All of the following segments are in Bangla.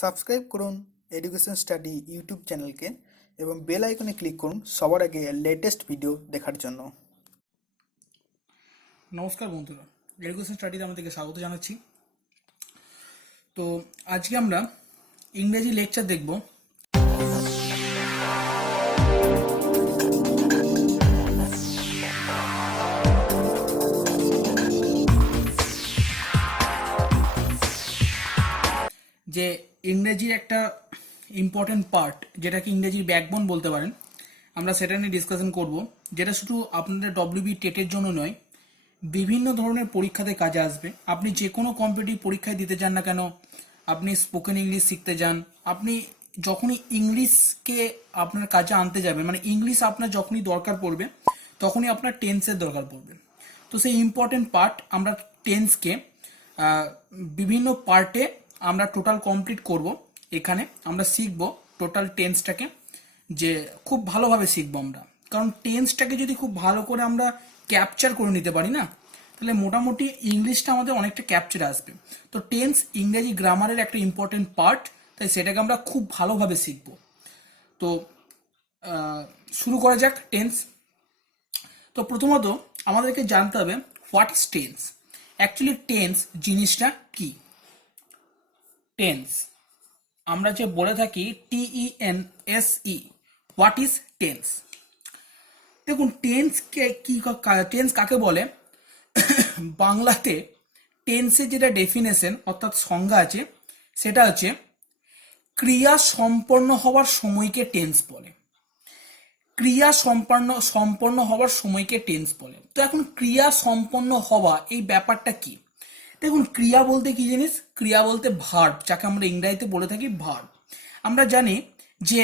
সাবস্ক্রাইব করুন এডুকেশন স্টাডি ইউটিউব চ্যানেলকে এবং বেল আইকনে ক্লিক করুন সবার আগে লেটেস্ট ভিডিও দেখার জন্য। নমস্কার বন্ধুরা, এডুকেশন স্টাডিতে আমাদেরকে স্বাগত জানাচ্ছি। তো আজকে আমরা ইংরেজি লেকচার দেখব। যে ইংরেজির একটা ইম্পর্টেন্ট পার্ট, যেটাকে ইংরেজির ব্যাকবোন বলতে পারেন, আমরা সেটা নিয়ে ডিসকাশন করব। যেটা শুধু আপনাদের ডব্লিউবি টেটের জন্য নয়, বিভিন্ন ধরনের পরীক্ষাতে কাজে আসবে। আপনি যে কোনো কম্পিটিটিভ পরীক্ষায় দিতে চান না কেন, আপনি স্পোকেন ইংলিশ শিখতে যান, আপনি যখনই ইংলিশকে আপনার কাজে আনতে যাবেন, মানে ইংলিশ আপনার যখনই দরকার পড়বে তখনই আপনার টেন্সের দরকার পড়বে। তো সেই ইম্পর্টেন্ট পার্ট আমরা টেন্সকে বিভিন্ন পার্টে আমরা টোটাল কমপ্লিট করব। এখানে আমরা শিখব টোটাল টেন্সটাকে, যে খুব ভালোভাবে শিখবো আমরা। কারণ টেন্সটাকে যদি খুব ভালো করে আমরা ক্যাপচার করে নিতে পারি না, তাহলে মোটামুটি ইংলিশটা আমাদের অনেকটা ক্যাপচারে আসবে। তো টেন্স ইংরেজি গ্রামারের একটা ইম্পর্টেন্ট পার্ট, তাই সেটাকে আমরা খুব ভালোভাবে শিখব। তো শুরু করা যাক টেন্স। তো প্রথমত আমাদেরকে জানতে হবে what is tense. Actually tense জিনিসটা কি? টেন্স আমরা যে বলে থাকি TENSE, হোয়াট ইজ টেন্স। দেখুন টেন্স টেন্স কাকে বলে? বাংলাতে টেন্সের যেটা ডেফিনেশন অর্থাৎ সংজ্ঞা আছে, সেটা হচ্ছে ক্রিয়া সম্পন্ন হওয়ার সময়কে টেন্স বলে। ক্রিয়া সম্পন্ন হওয়ার সময়কে টেন্স বলে। তো এখন ক্রিয়া সম্পন্ন হওয়া এই ব্যাপারটা কি? দেখুন ক্রিয়া বলতে কি জিনিস? ক্রিয়া বলতে ভার্ব, যাকে আমরা ইংরেজিতে বলে থাকি ভার্ব। আমরা জানি যে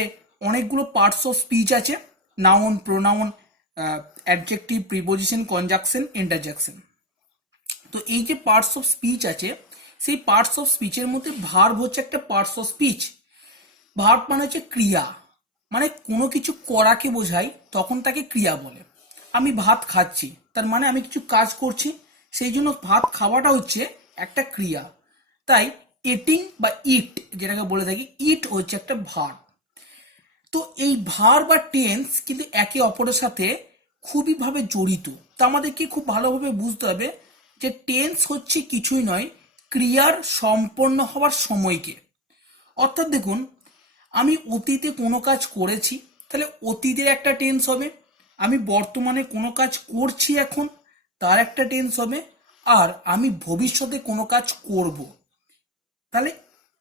অনেকগুলো পার্টস অফ স্পিচ আছে, noun, pronoun, adjective, preposition, conjunction, interjection. তো এই যে পার্টস অফ স্পিচ আছে, সেই পার্টস অফ স্পিচের মধ্যে ভার্ব হচ্ছে একটা পার্টস অফ স্পিচ। ভার্ব মানে হচ্ছে ক্রিয়া, মানে কোনো কিছু করাকে বোঝায়, তখন তাকে ক্রিয়া বলে। আমি ভাত খাচ্ছি, তার মানে আমি কিছু কাজ করছি, সেই জন্য ভাত খাওয়াটা হচ্ছে একটা ক্রিয়া। তাই এটিং বা ইট, যেটাকে বলে থাকি, ইট হচ্ছে একটা ভার্ব। তো এই ভার্ব বা টেন্স কিন্তু একে অপরের সাথে খুবই ভাবে জড়িত। তো আমাদেরকে খুব ভালোভাবে বুঝতে হবে যে টেন্স হচ্ছে কিছুই নয়, ক্রিয়ার সম্পন্ন হওয়ার সময়কে। অর্থাৎ দেখুন, আমি অতীতে কোনো কাজ করেছি, তাহলে অতীতের একটা টেন্স হবে। আমি বর্তমানে কোনো কাজ করছি এখন, তার একটা টেন্স হবে। আর আমি ভবিষ্যতে কোনো কাজ করব, তাহলে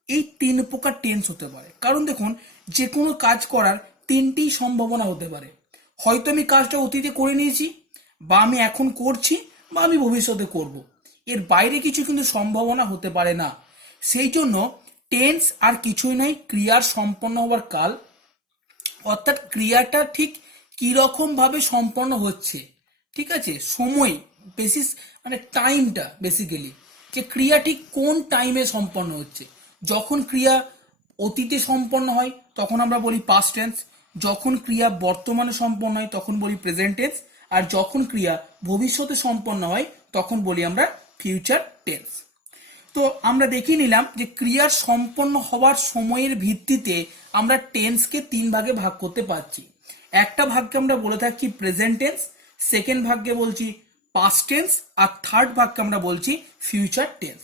এই তিন প্রকার টেন্স হতে পারে। কারণ দেখুন, যে কোনো কাজ করার তিনটি সম্ভাবনা হতে পারে। হয়তো আমি কাজটা অতীতে করে নিয়েছি, বা আমি এখন করছি, বা আমি ভবিষ্যতে করব। এর বাইরে কিছু কিন্তু সম্ভাবনা হতে পারে না। সেই জন্য টেন্স আর কিছুই নয়, ক্রিয়ার সম্পন্ন হওয়ার কাল। অর্থাৎ ক্রিয়াটা ঠিক কিরকম ভাবে সম্পন্ন হচ্ছে, ঠিক আছে, সময় বেসিস, মানে টাইমটা বেসিক্যালি, যে ক্রিয়া ঠিক কোন টাইমে সম্পন্ন হচ্ছে। যখন ক্রিয়া অতীতে সম্পন্ন হয় তখন আমরা বলি পাস্ট টেন্স, যখন ক্রিয়া বর্তমানে সম্পন্ন হয় তখন বলি প্রেজেন্ট টেন্স, আর যখন ক্রিয়া ভবিষ্যতে সম্পন্ন হয় তখন বলি আমরা ফিউচার টেন্স। তো আমরা দেখিয়ে নিলাম যে ক্রিয়ার সম্পন্ন হওয়ার সময়ের ভিত্তিতে আমরা টেন্সকে তিন ভাগে ভাগ করতে পারছি। একটা ভাগকে আমরা বলে থাকি প্রেজেন্ট টেন্স, সেকেন্ড ভাগকে বলছি পাস্ট টেন্স, আর থার্ড ভাগকে আমরা বলছি ফিউচার টেন্স।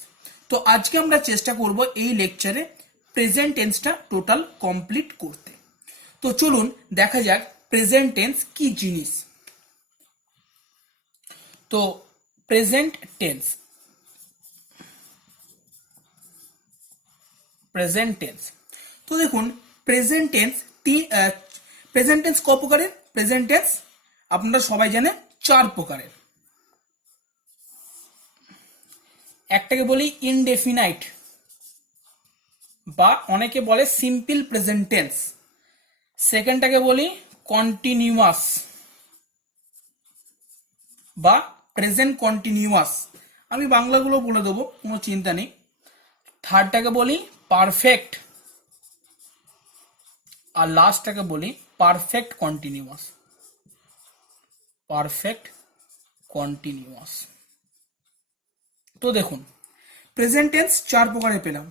তো আজকে আমরা চেষ্টা করব এই লেকচারে প্রেজেন্ট টেন্সটা টোটাল কমপ্লিট করতে। তো চলুন দেখা যাক প্রেজেন্ট টেন্স কি জিনিস। তো প্রেজেন্ট টেন্স, প্রেজেন্ট টেন্স। তো দেখুন প্রেজেন্ট টেন্স প্রেজেন্ট টেন্স ক প্রকারের? প্রেজেন্ট টেন্স আপনারা সবাই জানেন চার প্রকারের। একটাকে বলি ইনডেফিনাইট, বা অনেকে বলে সিম্পল প্রেজেন্ট টেন্স। সেকেন্ডটাকে বলি কন্টিনিউয়াস বা প্রেজেন্ট কন্টিনিউয়াস, আমি বাংলাগুলো বলে দেবো, কোনো চিন্তা নেই। থার্ডটাকে বলি পারফেক্ট, আর লাস্টটাকে বলি পারফেক্ট কন্টিনিউয়াস। Perfect continuous. তো দেখুন প্রেজেন্ট টেন্স চার প্রকারে পেলাম।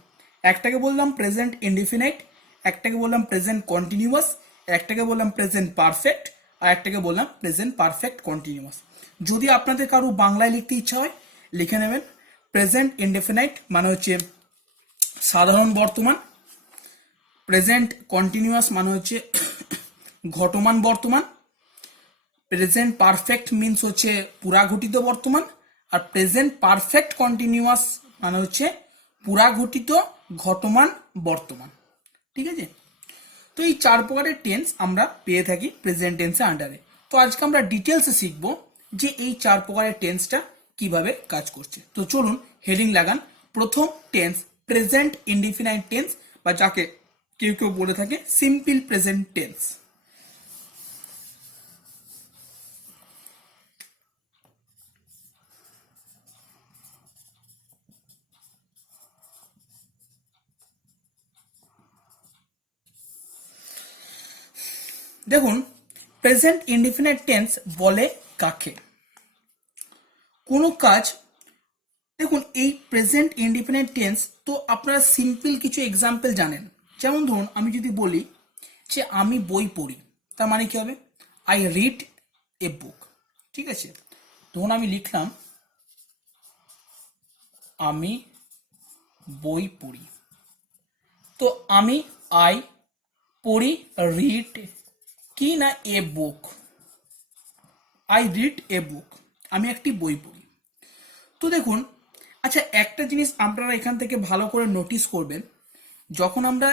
একটাকে বললাম প্রেজেন্ট ইনডিফিনাইট, একটাকে বললাম প্রেজেন্ট কন্টিনিউয়াস, একটাকে বললাম প্রেজেন্ট পারফেক্ট, আর একটাকে বললাম প্রেজেন্ট পারফেক্ট কন্টিনিউয়াস। যদি আপনাদের কারো বাংলায় লিখতে ইচ্ছা হয় লিখে নেবেন। প্রেজেন্ট ইনডেফিনাইট মানে হচ্ছে সাধারণ বর্তমান, প্রেজেন্ট কন্টিনিউয়াস মানে হচ্ছে ঘটমান বর্তমান, প্রেজেন্ট পারফেক্ট মিন্স হচ্ছে পুরাঘটিত বর্তমান, আর প্রেজেন্ট পারফেক্ট কন্টিনিউয়াস মানে হচ্ছে পুরাঘটিত ঘটমান বর্তমান। ঠিক আছে, তো এই 4 প্রকারের টেন্স আমরা পেয়ে থাকি প্রেজেন্ট টেন্সের আন্ডারে। তো আজকে আমরা ডিটেলসে শিখবো যে এই 4 প্রকারের টেন্সটা কিভাবে কাজ করছে। তো চলুন হেডিং লাগান। প্রথম টেন্স প্রেজেন্ট ইনডিফিনাইট টেন্স, বা যাকে কেউ কেউ বলে থাকে সিম্পল প্রেজেন্ট টেন্স। দেখুন, প্রেজেন্ট ইনডিফিনাইট টেন্স বলে কাকে? কোনো কাজ, দেখুন এই প্রেজেন্ট ইনডিফিনাইট টেন্স তো আপনারা সিম্পল কিছু এক্সাম্পল জানেন। যেমন ধরুন আমি যদি বলি যে আমি বই পড়ি, তার মানে কি হবে? আই রিড এ বুক। ঠিক আছে, ধরুন আমি লিখলাম আমি বই পড়ি। তো আমি আই পড়ি, রিড কি না এ book, I read a book, আমি একটি বই পড়ি। তো দেখুন, আচ্ছা একটা জিনিস আপনারা এখান থেকে ভালো করে নোটিস করবেন, যখন আমরা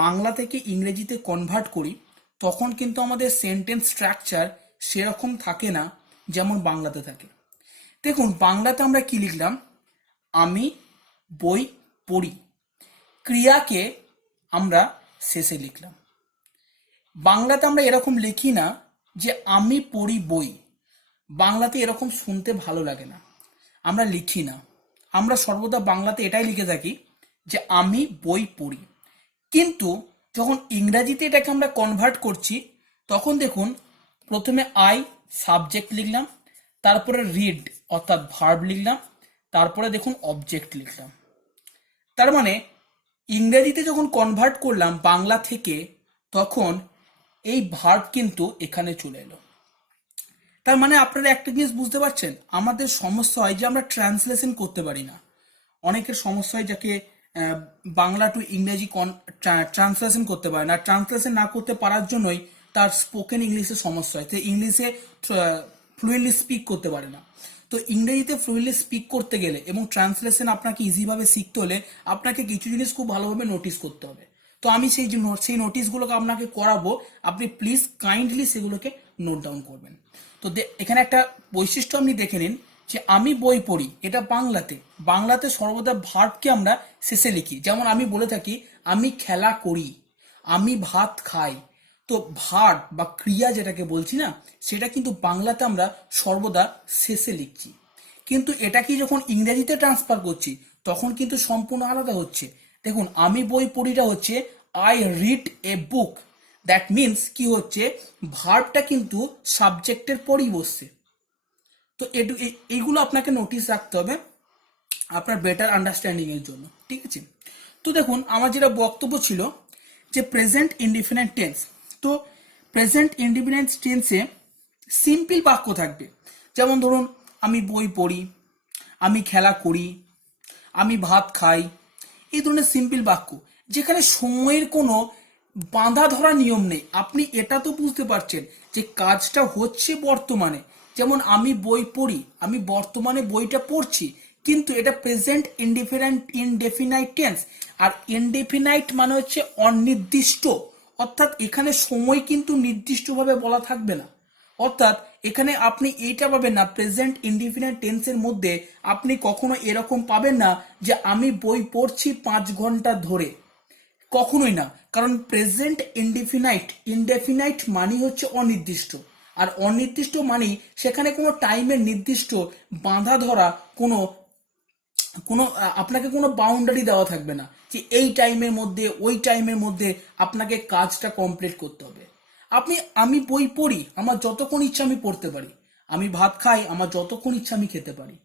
বাংলা থেকে ইংরেজিতে কনভার্ট করি তখন কিন্তু আমাদের সেন্টেন্স স্ট্রাকচার সেরকম থাকে না যেমন বাংলাতে থাকে। দেখুন বাংলাতে আমরা কি লিখলাম? আমি বই পড়ি, ক্রিয়াকে আমরা শেষে লিখলাম। বাংলাতে আমরা এরকম লিখি না যে আমি পড়ি বই, বাংলাতে এরকম শুনতে ভালো লাগে না, আমরা লিখি না। আমরা সর্বদা বাংলাতে এটাই লিখে থাকি যে আমি বই পড়ি। কিন্তু যখন ইংরাজিতে এটাকে আমরা কনভার্ট করছি তখন দেখুন প্রথমে আই সাবজেক্ট লিখলাম, তারপরে রিড অর্থাৎ ভার্ব লিখলাম, তারপরে দেখুন অবজেক্ট লিখলাম। তার মানে ইংরেজিতে যখন কনভার্ট করলাম বাংলা থেকে তখন এই ভার্ব কিন্তু এখানে চলে এলো। তার মানে আপনারা একটা জিনিস বুঝতে পারছেন, আমাদের সমস্যা হয় যে আমরা ট্রান্সলেশন করতে পারি না। অনেকের সমস্যা হয় যাকে বাংলা টু ইংরেজি ট্রান্সলেশন করতে পারে না। ট্রান্সলেশন না করতে পারার জন্যই তার স্পোকেন ইংলিশে সমস্যা হয়, তো ইংলিশে ফ্লুয়েন্টলি স্পিক করতে পারে না। তো ইংরেজিতে ফ্লুয়েন্টলি স্পিক করতে গেলে এবং ট্রান্সলেশন আপনাকে ইজিভাবে শিখতে হলে আপনাকে কিছু জিনিস খুব ভালোভাবে নোটিস করতে হবে। তো আমি সেই নোটিশগুলোকে আপনাকে করাবো, আপনি প্লিজ কাইন্ডলি সেগুলোকে নোট ডাউন করবেন। তো এখানে একটা বৈশিষ্ট্য আপনি দেখে নিন যে আমি বই পড়ি, এটা বাংলাতে সর্বদা ভার্বকে আমরা শেষে লিখি। যেমন আমি বলে থাকি আমি খেলা করি, আমি ভাত খাই। তো ভার্ব বা ক্রিয়া যেটাকে বলছি না, সেটা কিন্তু বাংলাতে আমরা সর্বদা শেষে লিখছি। কিন্তু এটা কি যখন ইংরেজিতে ট্রান্সফার করছি তখন কিন্তু সম্পূর্ণ আলাদা হচ্ছে। দেখুন আমি বই পড়িটা হচ্ছে I read a book, that means কি হচ্ছে, ভার্বটা কিন্তু সাবজেক্টের পরই বসছে। তো এইগুলো আপনাকে নোটিস রাখতে হবে আপনার বেটার আন্ডারস্ট্যান্ডিং এর জন্য। ঠিক আছে, তো দেখুন আমার যেটা বক্তব্য ছিল যে প্রেজেন্ট ইনডিফিনাইট টেন্স। তো প্রেজেন্ট ইনডিফিনাইট টেন্সে সিম্পল বাক্য থাকবে। যেমন ধরুন আমি বই পড়ি, আমি খেলা করি, আমি ভাত খাই, এই ধরনের সিম্পল বাক্য যেখানে সময়ের কোনো বাঁধা ধরা নিয়ম নেই। আপনি এটা তো বুঝতে পারছেন যে কাজটা হচ্ছে বর্তমানে। যেমন আমি বই পড়ি, আমি বর্তমানে বইটা পড়ছি, কিন্তু এটা প্রেজেন্ট ইনডেফিনাইট টেন্স। আর ইনডেফিনাইট মানে হচ্ছে অনির্দিষ্ট, অর্থাৎ এখানে সময় কিন্তু নির্দিষ্টভাবে বলা থাকবে না। অর্থাৎ এখানে আপনি এইটা পাবেন না, প্রেজেন্ট ইনডিফিনাইট টেন্সের মধ্যে আপনি কখনো এরকম পাবেন না যে আমি বই পড়ছি 5 ঘন্টা ধরে, কখনোই না। কারণ প্রেজেন্ট ইনডেফিনাইট মানে হচ্ছে অনির্দিষ্ট, আর অনির্দিষ্ট মানে সেখানে কোনো টাইমের নির্দিষ্ট বাঁধা ধরা কোনো কোনো আপনাকে কোনো বাউন্ডারি দেওয়া থাকবে না যে এই টাইমের মধ্যে ওই টাইমের মধ্যে আপনাকে কাজটা কমপ্লিট করতে হবে। আমি বই পড়ি, আমার যতক্ষণ ইচ্ছা আমি পড়তে পারি, আমি ভাত খাই, আমার যতক্ষণ ইচ্ছা আমি খেতে পারি।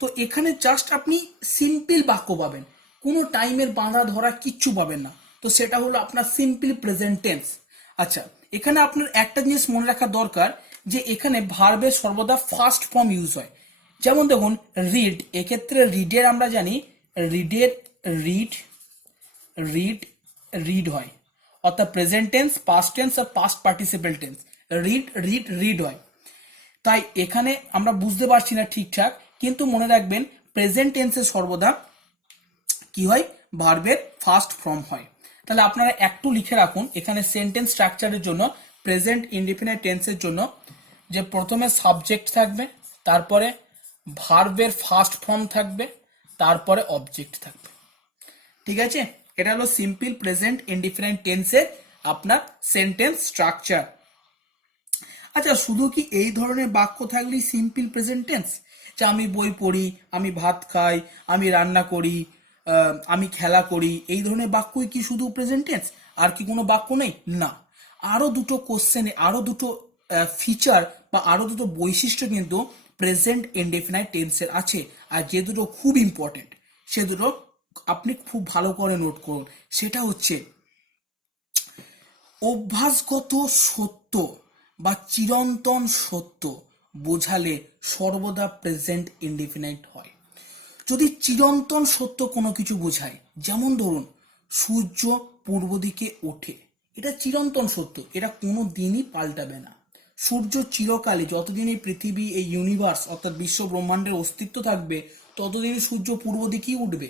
তো এখানে জাস্ট আপনি সিম্পল বাক্য পাবেন, কোনো টাইমের বাঁধা ধরা কিচ্ছু পাবেন না। তো সেটা হলো আপনার সিম্পল প্রেজেন্ট টেন্স। আচ্ছা, এখানে আপনার একটা জিনিস মনে রাখা দরকার যে এখানে ভার্বের সর্বদা ফার্স্ট ফর্ম ইউজ হয়। যেমন দেখুন রিড, এক্ষেত্রে রিডের আমরা জানি রিডের রিড রিড রিড হয়, অর্থাৎ প্রেজেন্ট টেন্স, পাস্ট টেন্স আর past participle tense. Read read read হয়। তাই এখানে আমরা বুঝতে পারছি না ঠিকঠাক, কিন্তু মনে রাখবেন প্রেজেন্ট টেন্সে সর্বদা কি হয়, ভার্বের ফার্স্ট ফর্ম হয়। তাহলে আপনারা একটু লিখে রাখুন এখানে সেন্টেন্স স্ট্রাকচারের জন্য প্রেজেন্ট ইনডিফিনিট টেন্সের জন্য যে প্রথমে সাবজেক্ট থাকবে, তারপরে ভার্বের ফার্স্ট ফর্ম থাকবে, তারপরে অবজেক্ট থাকবে। ঠিক আছে, এটা হলো সিম্পল প্রেজেন্ট ইনডিফিনিট টেন্সের আপনার সেন্টেন্স স্ট্রাকচার। আচ্ছা, শুধু কি এই ধরনের বাক্য থাকলেই সিম্পল প্রেজেন্ট টেন্স, যে আমি বই পড়ি, আমি ভাত খাই, আমি রান্না করি, আমি খেলা করি, এই ধরনের বাক্যই কি শুধু প্রেজেন্ট টেন্স? আর কি কোনো বাক্য নেই? না, আরো দুটো কোশ্চেনে আরো দুটো ফিচার বা আরো দুটো বৈশিষ্ট্য কিন্তু প্রেজেন্ট ইনডেফিনাইট টেন্সের আছে, আর যে দুটো খুব ইম্পর্টেন্ট সে দুটো আপনি খুব ভালো করে নোট করুন। সেটা হচ্ছে অভ্যাসগত সত্য বা চিরন্তন সত্য বোঝালে সর্বদা প্রেজেন্ট ইনডিফিনাইট হয়। যদি চিরন্তন সত্য কোনো কিছু বোঝায়, যেমন ধরুন সূর্য পূর্ব দিকে ওঠে, এটা চিরন্তন সত্য, এটা কোনো দিনই পাল্টাবে না। সূর্য চিরকালে, যতদিন এই পৃথিবী, এই ইউনিভার্স অর্থাৎ বিশ্ব ব্রহ্মাণ্ডের অস্তিত্ব থাকবে, ততদিন সূর্য পূর্ব দিকেই উঠবে,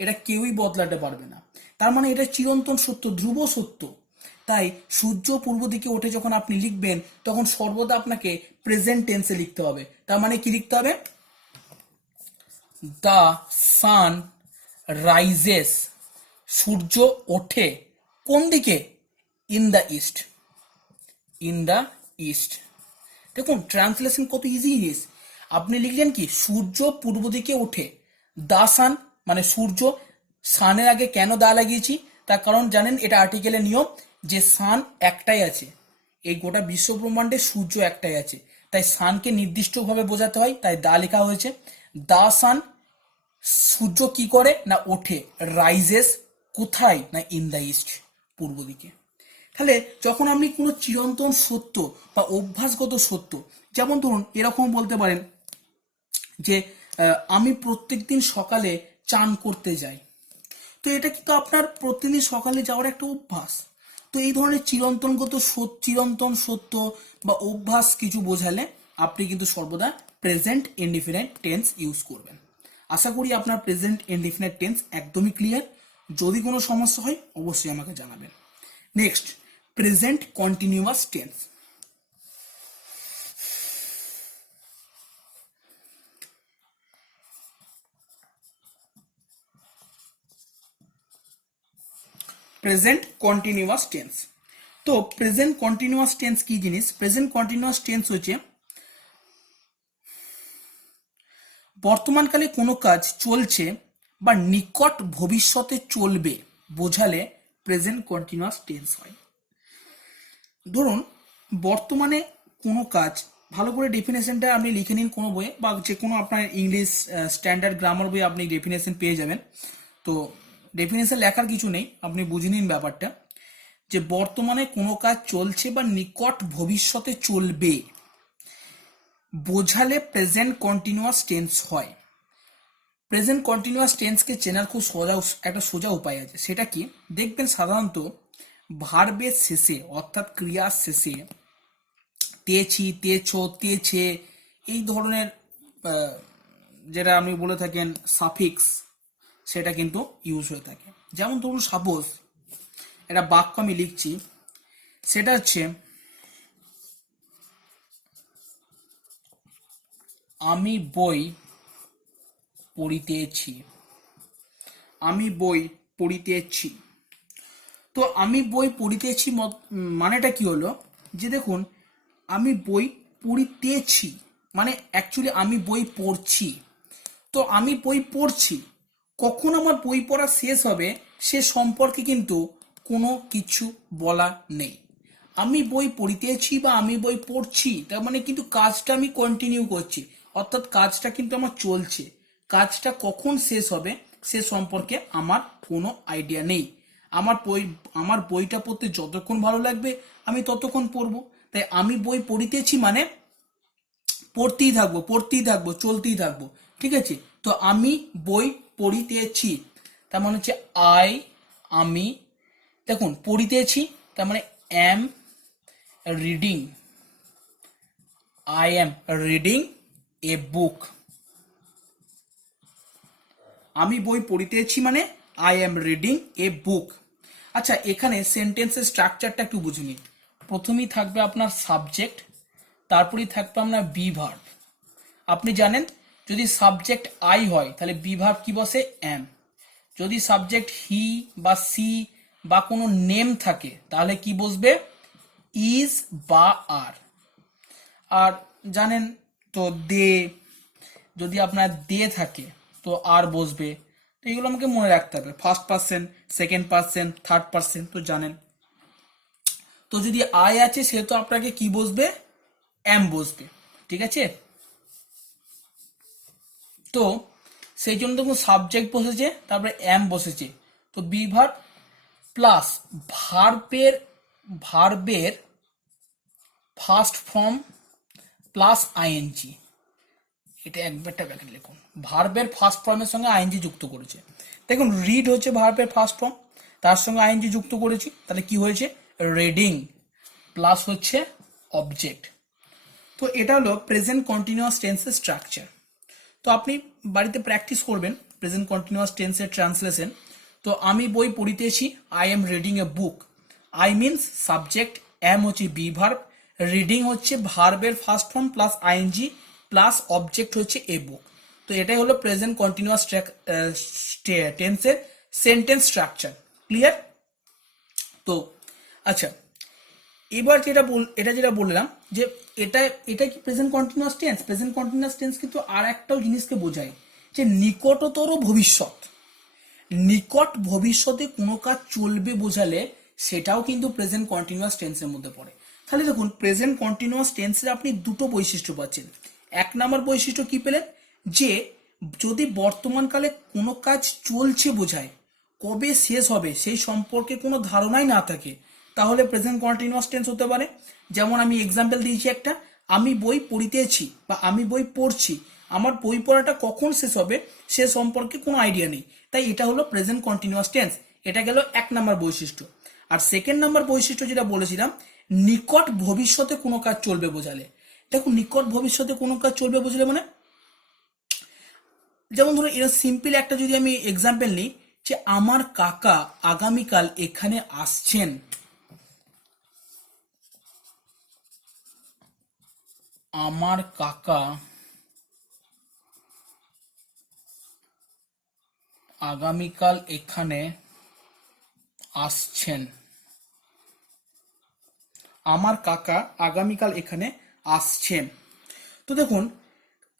এটা কেউই বদলাতে পারবে না। তার মানে এটা চিরন্তন সত্য, ধ্রুব সত্য। তাই সূর্য পূর্ব দিকে ওঠে যখন আপনি লিখবেন, তখন সর্বদা আপনাকে প্রেজেন্ট টেন্সে লিখতে হবে। তার মানে কি লিখতে হবে? দ্য সান রাইজেস, সূর্য ওঠে কোন দিকে? In the east, in the east. দেখুন ট্রান্সলেশন কত ইজি জিনিস। আপনি লিখলেন কি, সূর্য পূর্ব দিকে ওঠে, দা সান মানে সূর্য। সানের আগে কেন দা লাগিয়েছি? তার কারণ জানেন, এটা আর্টিকেলের নিয়ম যে সান একটাই আছে, এই গোটা বিশ্ব ব্রহ্মাণ্ডে সূর্য একটাই আছে, তাই সানকে নির্দিষ্টভাবে বোঝাতে হয়, তাই দা লেখা হয়েছে। দা সান, সূর্য কি করে না ওঠে, রাইজেস কোথায় না ইন দ্য ইস্ট, পূর্ব দিকে। তাহলে যখন আপনি কোনো চিরন্তন সত্য বা অভ্যাসগত সত্য, যেমন ধরুন এরকম বলতে পারেন যে আমি প্রত্যেকদিন সকালে চান করতে যাই, তো এটা কিন্তু আপনার প্রতিদিন সকালে যাওয়ার একটা অভ্যাস। তো এই ধরনের চিরন্তন সত্য বা অভ্যাস কিছু বোঝালে আপনি কিন্তু সর্বদা প্রেজেন্ট ইনডিফিনিট টেন্স ইউজ করবেন। আশা করি আপনার প্রেজেন্ট ইনডিফিনিট টেন্স একদমই ক্লিয়ার। যদি কোনো সমস্যা হয় অবশ্যই আমাকে জানাবেন। Next, present continuous tense. Present continuous tense. তো প্রেজেন্ট কন্টিনিউয়াস টেন্স কি জিনিস? প্রেজেন্ট কন্টিনিউয়াস টেন্স হচ্ছে বর্তমানকালে কোনো কাজ চলছে বা নিকট ভবিষ্যতে চলবে বোঝালে প্রেজেন্ট কন্টিনিউয়াস টেন্স হয়। ধরুন বর্তমানে কোনো কাজ, ভালো করে ডেফিনেশনটা আপনি লিখে নিন কোনো বইয়ে, বা যে কোনো আপনার ইংলিশ স্ট্যান্ডার্ড গ্রামার বইয়ে আপনি ডেফিনেশন পেয়ে যাবেন। তো ডেফিনেশন লেখার কিছু নেই, আপনি বুঝে নিন ব্যাপারটা, যে বর্তমানে কোনো কাজ চলছে বা নিকট ভবিষ্যতে চলবে বোঝালে প্রেজেন্ট কন্টিনিউয়াস টেন্স হয়। প্রেজেন্ট কন্টিনিউয়াস টেন্সকে চেনার খুব সোজা উপায় আছে। সেটা কি? দেখবেন সাধারণত ভার্বের শেষে অর্থাৎ ক্রিয়ার শেষে তেছি, তেছো, তেছে এই ধরনের যেটা আপনি বলে থাকেন সাফিক্স, সেটা কিন্তু ইউজ হয়ে থাকে। যেমন ধরুন সাপোজ একটা বাক্য আমি লিখছি, সেটা হচ্ছে আমি বই পড়িতেছি, আমি বই পড়িতেছি। তো আমি বই পড়িতেছি মানেটা কি হলো, যে দেখুন আমি বই পড়িতেছি মানে অ্যাকচুয়ালি আমি বই পড়ছি। তো আমি বই পড়ছি, কখন আমার বই পড়া শেষ হবে সে সম্পর্কে কিন্তু কোনো কিছু বলা নেই। আমি বই পড়িতেছি বা আমি বই পড়ছি, তার মানে কিন্তু কাজটা আমি কন্টিনিউ করছি, অর্থাৎ কাজটা কিন্তু আমার চলছে। কাজটা কখন শেষ হবে সে সম্পর্কে আমার কোনো আইডিয়া নেই। আমার বইটা পড়তে যতক্ষণ ভালো লাগবে আমি ততক্ষণ পড়বো। তাই আমি বই পড়িতেছি মানে পড়তেই থাকবো, চলতেই থাকবো। ঠিক আছে, তো আমি বই পড়িতেছি তার মানে হচ্ছে আমি, দেখুন পড়িতেছি তার মানে am reading, I am reading a book. আমি বই পড়িতেছি মানে I am reading a book. আচ্ছা, এখানে সেন্টেন্সের স্ট্রাকচারটা একটু বুঝে নিন। প্রথমেই থাকবে আপনার সাবজেক্ট, তারপরেই থাকবে আপনার বি ভার্ব। আপনি জানেন যদি সাবজেক্ট আই হয় তাহলে বি ভার্ব কি বসে? এম। যদি সাবজেক্ট হি বা সি বা কোনো নেম থাকে তাহলে কি বসবে? ইজ বা আর। আর জানেন তো দে, যদি আপনার দে থাকে তো আর বসবে। তো এগুলো আমাকে মনে রাখতে হবে, first person, second person, third person তো জানেন। তো যদি আই আছে সেহেতু আপনাকে কি বসবে? এম বসবে। ঠিক আছে, তো সেই জন্য দেখুন সাবজেক্ট বসেছে, তারপরে এম বসেছে, তো বি ভার্ব প্লাস ভার্বের ফার্স্ট ফর্ম প্লাস আইএনজি। এটা একটা ব্যাকেট লিখুন, ভার্বের ফার্স্ট ফর্মের সঙ্গে আইএনজি যুক্ত করেছে। দেখুন রিড হচ্ছে ভার্বের ফার্স্ট ফর্ম, তার সঙ্গে আইএনজি যুক্ত করেছি, তাহলে কি হয়েছে? রিডিং প্লাস হচ্ছে অবজেক্ট। তো এটা হলো প্রেজেন্ট কন্টিনিউয়াস টেন্সের স্ট্রাকচার। তো আপনি বাড়িতে প্র্যাকটিস করবেন প্রেজেন্ট কন্টিনিউয়াস টেন্সের ট্রান্সলেশন। তো আমি বই পড়িতেছি, I am reading a book. I means subject, am হচ্ছে বি ভার্ব, রিডিং হচ্ছে ভার্বের first form plus ING plus object হচ্ছে এ বুক। তো এটাই হলো প্রেজেন্ট কন্টিনিউয়াস টেন্সের সেন্টেন্স স্ট্রাকচার। ক্লিয়ার? তো আচ্ছা, এবার যেটা বললাম যে এটা এটা কি present continuous tense? Present continuous tense কিন্তু আর একটাও জিনিসকে বোঝায় যে নিকটতর ভবিষ্যৎ। নিকট ভবিষ্যতে কোনো কাজ চলবে বোঝালে সেটাও কিন্তু প্রেজেন্ট কন্টিনিউয়াস টেন্সের মধ্যে পড়ে। তাহলে দেখুন প্রেজেন্ট কন্টিনিউয়াস টেন্সের আপনি দুটো বৈশিষ্ট্য পাচ্ছেন। এক নম্বর বৈশিষ্ট্য কি পেলেন? যে যদি বর্তমানকালে কোনো কাজ চলছে বোঝায়, কবে শেষ হবে সেই সম্পর্কে কোনো ধারণাই না থাকে, তাহলে প্রেজেন্ট কন্টিনিউয়াস টেন্স হতে পারে। যেমন আমি এক্সাম্পল দিয়েছি একটা, আমি বই পড়িতেছি বা আমি বই পড়ছি, আমার বই পড়াটা কখন শেষ হবে সে সম্পর্কে কোনো আইডিয়া নেই, তাই এটা হলো প্রেজেন্ট কন্টিনিউয়াস টেন্স। এটা গেল এক নম্বর বৈশিষ্ট্য। আর সেকেন্ড নম্বর বৈশিষ্ট্য যেটা বলেছিলাম, নিকট ভবিষ্যতে কোনো কাজ চলবে বোঝালে। দেখুন নিকট ভবিষ্যতে কোনো কাজ চলবে বোঝালে মানে, যেমন ধরো এর সিম্পল একটা যদি আমি এক্সাম্পল নিই, যে আমার কাকা আগামীকাল এখানে আসছেন। আমার কাকা আগামীকাল এখানে আসছেন। আমার কাকা আগামীকাল এখানে আসছেন। তো দেখুন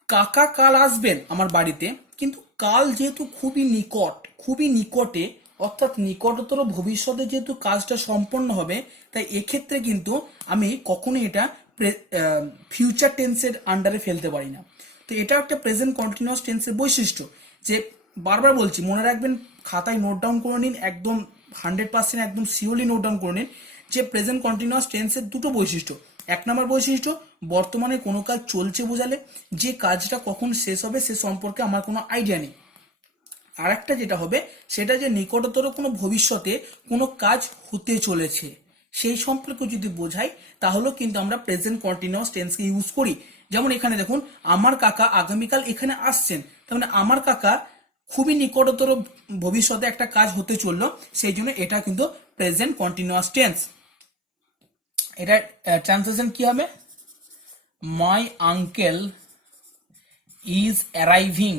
কাকা কাল আসবেন আমার বাড়িতে, কিন্তু কাল যেহেতু খুবই নিকটে, অর্থাৎ নিকটতর ভবিষ্যতে যেহেতু কাজটা সম্পন্ন হবে, তাই এক্ষেত্রে কিন্তু আমি কখনোই এটা ফিউচার টেন্সের আন্ডারে ফেলতে পারি না। তো এটা একটা প্রেজেন্ট কন্টিনিউয়াস টেন্সের বৈশিষ্ট্য, যে বারবার বলছি মনে রাখবেন, খাতায় নোট ডাউন করে নিন, একদম 100% একদম শিওরলি নোট ডাউন করে নিন, যে প্রেজেন্ট কন্টিনিউয়াস টেন্সের দুটো বৈশিষ্ট্য। এক নম্বর বৈশিষ্ট্য, বর্তমানে কোনো কাজ চলছে বোঝালে যে কাজটা কখন শেষ হবে সে সম্পর্কে আমার কোনো আইডিয়া নেই। আর একটা যেটা হবে সেটা যে নিকটতর কোনো ভবিষ্যতে কোনো কাজ হতে চলেছে সেই সম্পর্কে যদি বোঝাই, তাহলেও কিন্তু আমরা প্রেজেন্ট কন্টিনিউয়াস টেন্সকে ইউজ করি। যেমন এখানে দেখুন আমার কাকা আগামীকাল এখানে আসছেন, তার মানে আমার কাকা খুবই নিকটতর ভবিষ্যতে একটা কাজ হতে চললো, সেই জন্য এটা কিন্তু প্রেজেন্ট কন্টিনিউয়াস টেন্স। এটা ট্রান্সলেশন কি হবে? My uncle is arriving.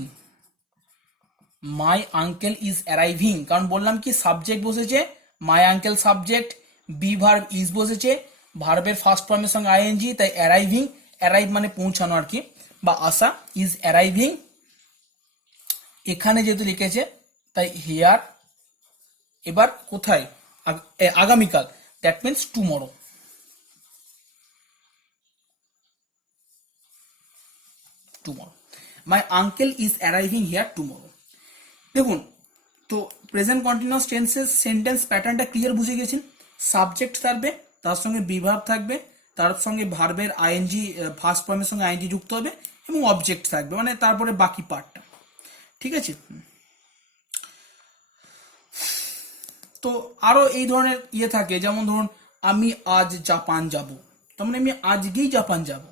My uncle is arriving, কারণ বললাম কি সাবজেক্ট বসেছে, my uncle subject, be verb is বসেছে, ভার্বের ফার্স্ট ফর্মের সঙ্গে আইএনজি, তাই অ্যারাইভিং, অ্যারাইভ মানে পৌঁছানো আর কি বা আসা, ইজ অ্যারাইভিং। এখানে যেহেতু লিখেছে তাই হিয়ার, এবার কোথায়? আগামীকাল, that means tomorrow. Tomorrow, my uncle is arriving here tomorrow. দেখুন তো প্রেজেন্ট কন্টিনিউয়াস টেন্সের সেন্টেন্স প্যাটার্নটা ক্লিয়ার বুঝে গেছেন। সাবজেক্ট থাকবে, তার সঙ্গে বিভার্ব থাকবে, তার সঙ্গে ভার্বের আইএনজি ফার্স্ট ফর্মের সঙ্গে আইএনজি যুক্ত হবে এবং অবজেক্ট থাকবে, মানে তারপরে বাকি পার্টটা। ঠিক আছে। তো আরো এই ধরনের ইয়ে থাকে, যেমন ধরুন আমি আজ জাপান যাব, তার মানে আমি আজকেই জাপান যাব।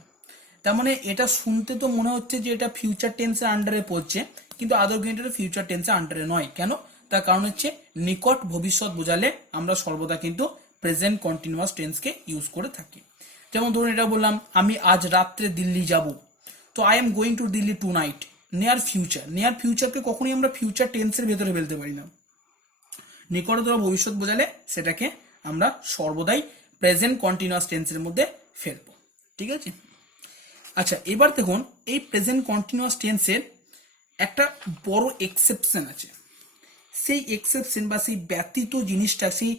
তার মানে এটা শুনতে তো মনে হচ্ছে যে এটা ফিউচার টেন্সের আন্ডারে পড়ছে, কিন্তু আদৌ কিন্তু এটা ফিউচার টেন্সের আন্ডারে নয়। কেন? তার কারণ হচ্ছে নিকট ভবিষ্যৎ বোঝালে আমরা সর্বদা কিন্তু প্রেজেন্ট কন্টিনিউয়াস টেন্সকে ইউজ করে থাকি। যেমন ধরুন এটা বললাম আমি আজ রাত্রে দিল্লি যাব, তো I am going to Delhi tonight. Near future, near ফিউচারকে কখনোই আমরা ফিউচার টেন্সের ভেতরে ফেলতে পারি না। নিকটতর ভবিষ্যৎ বোঝালে সেটাকে আমরা সর্বদাই প্রেজেন্ট কন্টিনিউয়াস টেন্সের মধ্যে ফেলবো। ঠিক আছে। আচ্ছা, এবার দেখুন এই প্রেজেন্ট কন্টিনিউয়াস টেন্সের একটা বড় এক্সেপশন আছে। সেই এক্সেপশন বা সেই ব্যতীত জিনিসটা, সেই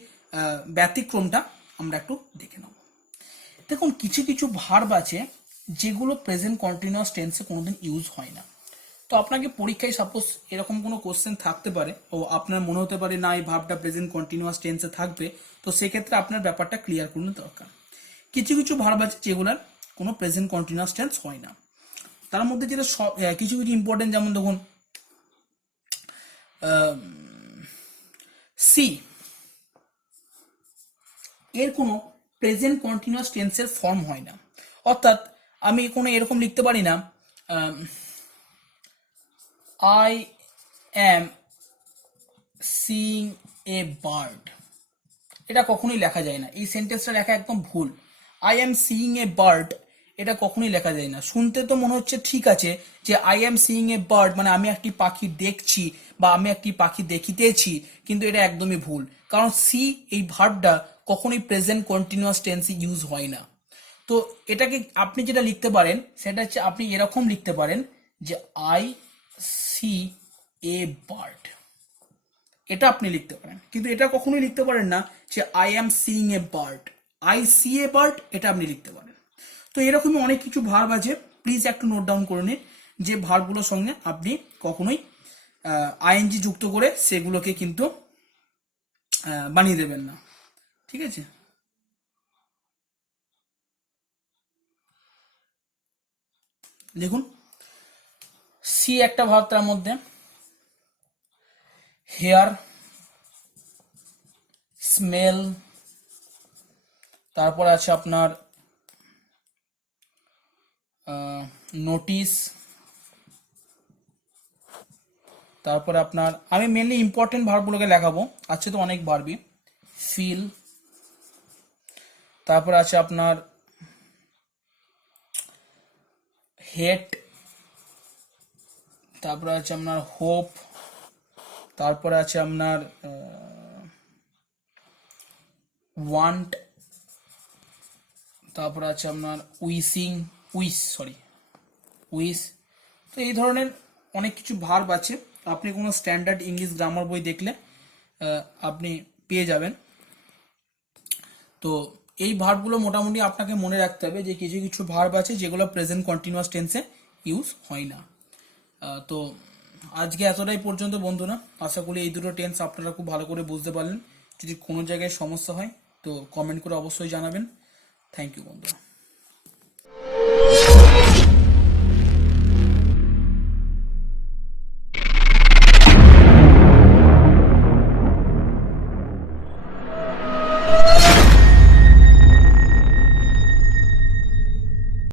ব্যতিক্রমটা আমরা একটু দেখে নেব। দেখুন কিছু কিছু ভার্ব আছে যেগুলো প্রেজেন্ট কন্টিনিউয়াস টেন্সে কোনোদিন ইউজ হয় না। তো আপনাকে পরীক্ষায় সাপোজ এরকম কোনো কোশ্চেন থাকতে পারে ও আপনার মনে হতে পারে না এই ভার্বটা প্রেজেন্ট কন্টিনিউয়াস টেন্সে থাকবে, তো সেক্ষেত্রে আপনার ব্যাপারটা ক্লিয়ার করুন দরকার। কিছু কিছু ভার্ব আছে যেগুলোর কোনো প্রেজেন্ট কন্টিনিউয়াস টেন্স হয় না। তার মধ্যে যেটা কিছু কিছু ইম্পর্টেন্ট, যেমন দেখুন সি, এর কোনো প্রেজেন্ট কন্টিনিউয়াস টেন্সের ফর্ম হয় না। অর্থাৎ আমি কোনো এরকম লিখতে পারি না I am seeing a bird, এটা কখনোই লেখা যায় না। এই সেন্টেন্সটা লেখা একদম ভুল। I am seeing a bird এটা কখনোই লেখা যায় না। শুনতে তো মনে হচ্ছে ঠিক আছে যে I am seeing a bird মানে আমি একটি পাখি দেখছি বা আমি একটি পাখি দেখিতেছি, কিন্তু এটা একদমই ভুল। কারণ সি এই ভার্বটা কখনোই প্রেজেন্ট কন্টিনিউয়াস টেন্সে ইউজ হয় না। তো এটাকে আপনি যেটা লিখতে পারেন সেটা হচ্ছে আপনি এরকম লিখতে পারেন যে আই সি এ বার্ড, এটা আপনি লিখতে পারেন। কিন্তু এটা কখনোই লিখতে পারেন না যে I am seeing a bird, I see a bird, এটা আপনি লিখতে পারেন। তো এরকমই অনেক কিছু ভার্ব আছে, প্লিজ একটু নোট ডাউন করে নিন যে ভার্বগুলোর সঙ্গে আপনি কখনোই আইএনজি যুক্ত করে সেগুলোকে কিন্তু বানিয়ে দেবেন না। ঠিক আছে। দেখুন সি একটা ভার্ব, তার মধ্যে হেয়ার, স্মেল, তারপরে আছে আপনার নোটিস, তারপরে আপনার আমি মেনলি ইম্পর্টেন্ট ভার্বগুলোকে লেখাবো, আছে তো অনেক ভার্বই। ফিল, তারপরে আছে আপনার হেট, তারপরে আছে আপনার হোপ, তারপরে আছে আপনার ওয়ান্ট, তারপরে আছে আপনার উইশ। তো এই ধরনের অনেক কিছু ভার্ব আছে, আপনি কোনো স্ট্যান্ডার্ড ইংলিশ গ্রামার বই দেখলে আপনি পেয়ে যাবেন। তো এই ভার্বগুলো মোটামুটি আপনাকে মনে রাখতে হবে যে কিছু কিছু ভার্ব আছে যেগুলো প্রেজেন্ট কন্টিনিউয়াস টেন্সে ইউজ হয় না। তো আজকে এতটাই পর্যন্ত বন্ধুরা, আশা করি এই দুটো টেন্স আপনারা খুব ভালো করে বুঝতে পারলেন। যদি কোনো জায়গায় সমস্যা হয় তো কমেন্ট করে অবশ্যই জানাবেন। থ্যাংক ইউ বন্ধুরা।